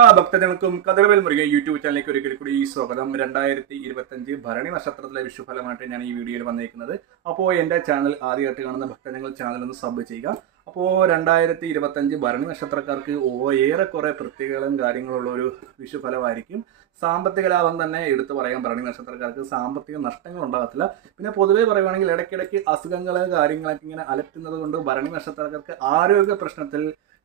ആ ഭക്തജനങ്ങൾക്കും കതിർവേൽ മുരുകൻ യൂട്യൂബ് ചാനലിലേക്ക് ഒരിക്കൽ കൂടി സ്വാഗതം. രണ്ടായിരത്തി ഇരുപത്തഞ്ച് ഭരണി നക്ഷത്രത്തിലെ വിഷുഫലമായിട്ട് ഞാൻ ഈ വീഡിയോയിൽ വന്നിരിക്കുന്നത്. അപ്പോൾ എന്റെ ചാനൽ ആദ്യമായിട്ട് കാണുന്ന ഭക്തജനങ്ങൾ ചാനൽ ഒന്ന് സബ് ചെയ്യുക. അപ്പോൾ രണ്ടായിരത്തി ഇരുപത്തഞ്ച് ഭരണി നക്ഷത്രക്കാർക്ക് ഏറെക്കുറെ പ്രത്യേകതകളും കാര്യങ്ങളുള്ള ഒരു വിഷുഫലമായിരിക്കും. സാമ്പത്തിക ലാഭം തന്നെ എടുത്തു പറയാം ഭരണി നക്ഷത്രക്കാർക്ക്. സാമ്പത്തിക നഷ്ടങ്ങൾ ഉണ്ടാകത്തില്ല. പിന്നെ പൊതുവേ പറയുവാണെങ്കിൽ ഇടയ്ക്കിടയ്ക്ക് അസുഖങ്ങൾ കാര്യങ്ങളൊക്കെ ഇങ്ങനെ അലട്ടുന്നത് കൊണ്ട് ഭരണി നക്ഷത്രക്കാർക്ക് ആരോഗ്യ പ്രശ്നത്തിൽ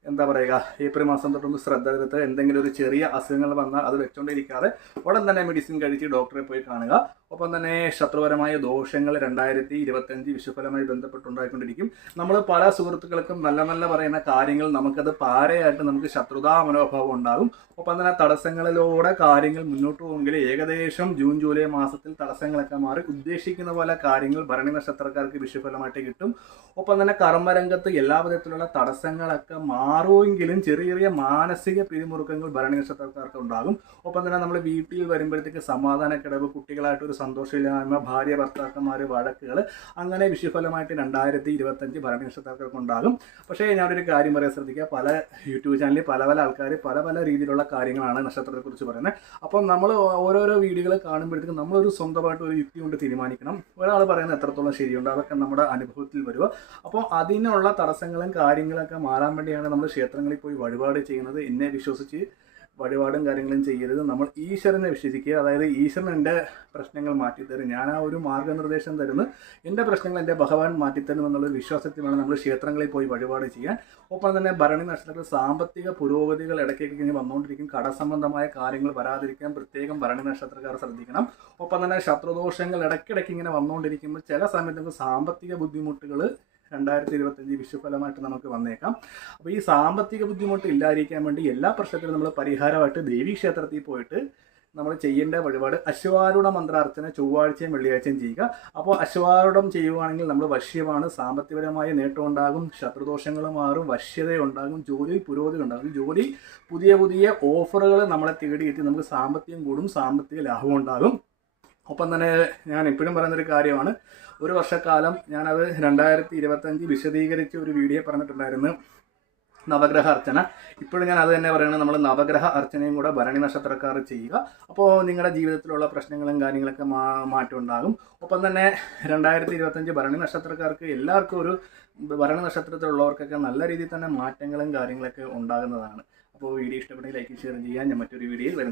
എന്താ പറയുക ഏപ്രിൽ മാസം തൊട്ടൊന്ന് ശ്രദ്ധ എടുത്ത് എന്തെങ്കിലും ഒരു ചെറിയ അസുഖങ്ങൾ വന്നാൽ അത് വെച്ചുകൊണ്ടിരിക്കാതെ ഉടൻ തന്നെ മെഡിസിൻ കഴിച്ച് ഡോക്ടറെ പോയി കാണുക. ഒപ്പം തന്നെ ശത്രുപരമായ ദോഷങ്ങൾ രണ്ടായിരത്തി ഇരുപത്തഞ്ച് വിഷുഫലമായി ബന്ധപ്പെട്ടുണ്ടായിക്കൊണ്ടിരിക്കും. നമ്മൾ പല സുഹൃത്തുക്കൾക്കും നല്ല നല്ല പറയുന്ന കാര്യങ്ങൾ നമുക്കത് പാരയായിട്ട് നമുക്ക് ശത്രുതാ മനോഭാവം ഉണ്ടാകും. ഒപ്പം തന്നെ തടസ്സങ്ങളിലൂടെ കാര്യങ്ങൾ മുന്നോട്ട് പോകുമെങ്കിൽ ഏകദേശം ജൂൺ ജൂലൈ മാസത്തിൽ തടസ്സങ്ങളൊക്കെ മാറി ഉദ്ദേശിക്കുന്ന പോലെ കാര്യങ്ങൾ ഭരണി നക്ഷത്രക്കാർക്ക് വിഷുഫലമായിട്ട് കിട്ടും. ഒപ്പം തന്നെ കർമ്മരംഗത്ത് എല്ലാ വിധത്തിലുള്ള തടസ്സങ്ങളൊക്കെ മാറുമെങ്കിലും ചെറിയ ചെറിയ മാനസിക പിരിമുറുക്കങ്ങൾ ഭരണനക്ഷത്രക്കാർക്ക് ഉണ്ടാകും. ഒപ്പം തന്നെ നമ്മൾ വീട്ടിൽ വരുമ്പോഴത്തേക്ക് സമാധാനക്കിടവ് കുട്ടികളായിട്ട് ഒരു സന്തോഷമില്ലായ്മ ഭാര്യ ഭർത്താക്കന്മാർ വഴക്കുകൾ അങ്ങനെ വിഷുഫലമായിട്ട് രണ്ടായിരത്തി ഇരുപത്തഞ്ച് ഭരണനക്ഷത്രക്കാർക്ക് ഉണ്ടാകും. പക്ഷേ ഞാനൊരു കാര്യം പറയാൻ ശ്രദ്ധിക്കുക. പല യൂട്യൂബ് ചാനലിൽ പല പല ആൾക്കാർ പല പല രീതിയിലുള്ള കാര്യങ്ങളാണ് നക്ഷത്രത്തെക്കുറിച്ച് പറയുന്നത്. അപ്പം നമ്മൾ ഓരോരോ വീഡിയോകൾ കാണുമ്പോഴത്തേക്കും നമ്മളൊരു സ്വന്തമായിട്ട് ഒരു യുക്തി കൊണ്ട് തീരുമാനിക്കണം. ഒരാൾ പറയുന്നത് എത്രത്തോളം ശരിയുണ്ട്? അതൊക്കെ നമ്മുടെ അനുഭവത്തിൽ വരിക. അപ്പോൾ അതിനുള്ള തടസ്സങ്ങളും കാര്യങ്ങളൊക്കെ മാറാൻ വേണ്ടിയാണ് നമ്മൾ ക്ഷേത്രങ്ങളിൽ പോയി വഴിപാട് ചെയ്യുന്നത് എന്നെ വിശ്വസിച്ച് വഴിപാടും കാര്യങ്ങളും ചെയ്യരുത്. നമ്മൾ ഈശ്വരനെ വിശ്വസിക്കുക. അതായത് ഈശ്വരൻ എന്റെ പ്രശ്നങ്ങൾ മാറ്റിത്തരും. ഞാൻ ആ ഒരു മാർഗനിർദ്ദേശം തരുന്നു. എന്റെ പ്രശ്നങ്ങൾ എന്റെ ഭഗവാൻ മാറ്റിത്തരും എന്നുള്ള വിശ്വാസത്തിൽ വേണം നമ്മൾ ക്ഷേത്രങ്ങളിൽ പോയി വഴിപാട് ചെയ്യാൻ. ഒപ്പം തന്നെ ഭരണി നക്ഷത്രത്തിൽ സാമ്പത്തിക പുരോഗതികൾ ഇടയ്ക്കൊക്കെ ഇങ്ങനെ വന്നുകൊണ്ടിരിക്കും. കടസംബന്ധമായ കാര്യങ്ങൾ വരാതിരിക്കാൻ പ്രത്യേകം ഭരണി നക്ഷത്രക്കാർ ശ്രദ്ധിക്കണം. ഒപ്പം തന്നെ ശത്രുദോഷങ്ങൾ ഇടയ്ക്കിടയ്ക്ക് ഇങ്ങനെ വന്നുകൊണ്ടിരിക്കുമ്പോൾ ചില സമയത്ത് സാമ്പത്തിക ബുദ്ധിമുട്ടുകൾ രണ്ടായിരത്തി ഇരുപത്തഞ്ച് വിഷുഫലമായിട്ട് നമുക്ക് വന്നേക്കാം. അപ്പോൾ ഈ സാമ്പത്തിക ബുദ്ധിമുട്ട് ഇല്ലാതിരിക്കാൻ വേണ്ടി എല്ലാ പ്രശ്നത്തിനും നമ്മൾ പരിഹാരമായിട്ട് ദേവീക്ഷേത്രത്തിൽ പോയിട്ട് നമ്മൾ ചെയ്യേണ്ട വഴിപാട് അശ്വാരൂഢ മന്ത്രാർച്ചന ചൊവ്വാഴ്ചയും വെള്ളിയാഴ്ചയും ചെയ്യുക. അപ്പോൾ അശ്വാരൂഢം ചെയ്യുവാണെങ്കിൽ നമ്മൾ വശ്യമാണ്. സാമ്പത്തികപരമായ നേട്ടം ഉണ്ടാകും ശത്രുദോഷങ്ങൾ മാറും വശ്യത ഉണ്ടാകും ജോലിയിൽ പുരോഗതി ഉണ്ടാകും. ജോലി പുതിയ പുതിയ ഓഫറുകൾ നമ്മളെ തേടിയെത്തി നമുക്ക് സാമ്പത്തികം കൂടും സാമ്പത്തിക ലാഭം ഉണ്ടാകും. ഒപ്പം തന്നെ ഞാൻ എപ്പോഴും പറയുന്നൊരു കാര്യമാണ്. ഒരു വർഷക്കാലം ഞാനത് രണ്ടായിരത്തി ഇരുപത്തഞ്ച് വിശദീകരിച്ച് ഒരു വീഡിയോ പറഞ്ഞിട്ടുണ്ടായിരുന്നു. നവഗ്രഹ അർച്ചന. ഇപ്പോഴും ഞാൻ അത് തന്നെ പറയുന്നത് നമ്മൾ നവഗ്രഹ അർച്ചനയും കൂടെ ഭരണി നക്ഷത്രക്കാർ ചെയ്യുക. അപ്പോൾ നിങ്ങളുടെ ജീവിതത്തിലുള്ള പ്രശ്നങ്ങളും കാര്യങ്ങളൊക്കെ മാ മാറ്റം ഉണ്ടാകും ഒപ്പം തന്നെ രണ്ടായിരത്തി ഇരുപത്തഞ്ച് ഭരണി നക്ഷത്രക്കാർക്ക് എല്ലാവർക്കും ഒരു ഭരണി നക്ഷത്രത്തിലുള്ളവർക്കൊക്കെ നല്ല രീതിയിൽ തന്നെ മാറ്റങ്ങളും കാര്യങ്ങളൊക്കെ ഉണ്ടാകുന്നതാണ്. അപ്പോൾ വീഡിയോ ഇഷ്ടപ്പെട്ടെങ്കിൽ ലൈക്ക് ഷെയർ ചെയ്യാൻ ഞാൻ മറ്റൊരു വീഡിയോയിൽ വരുന്നത്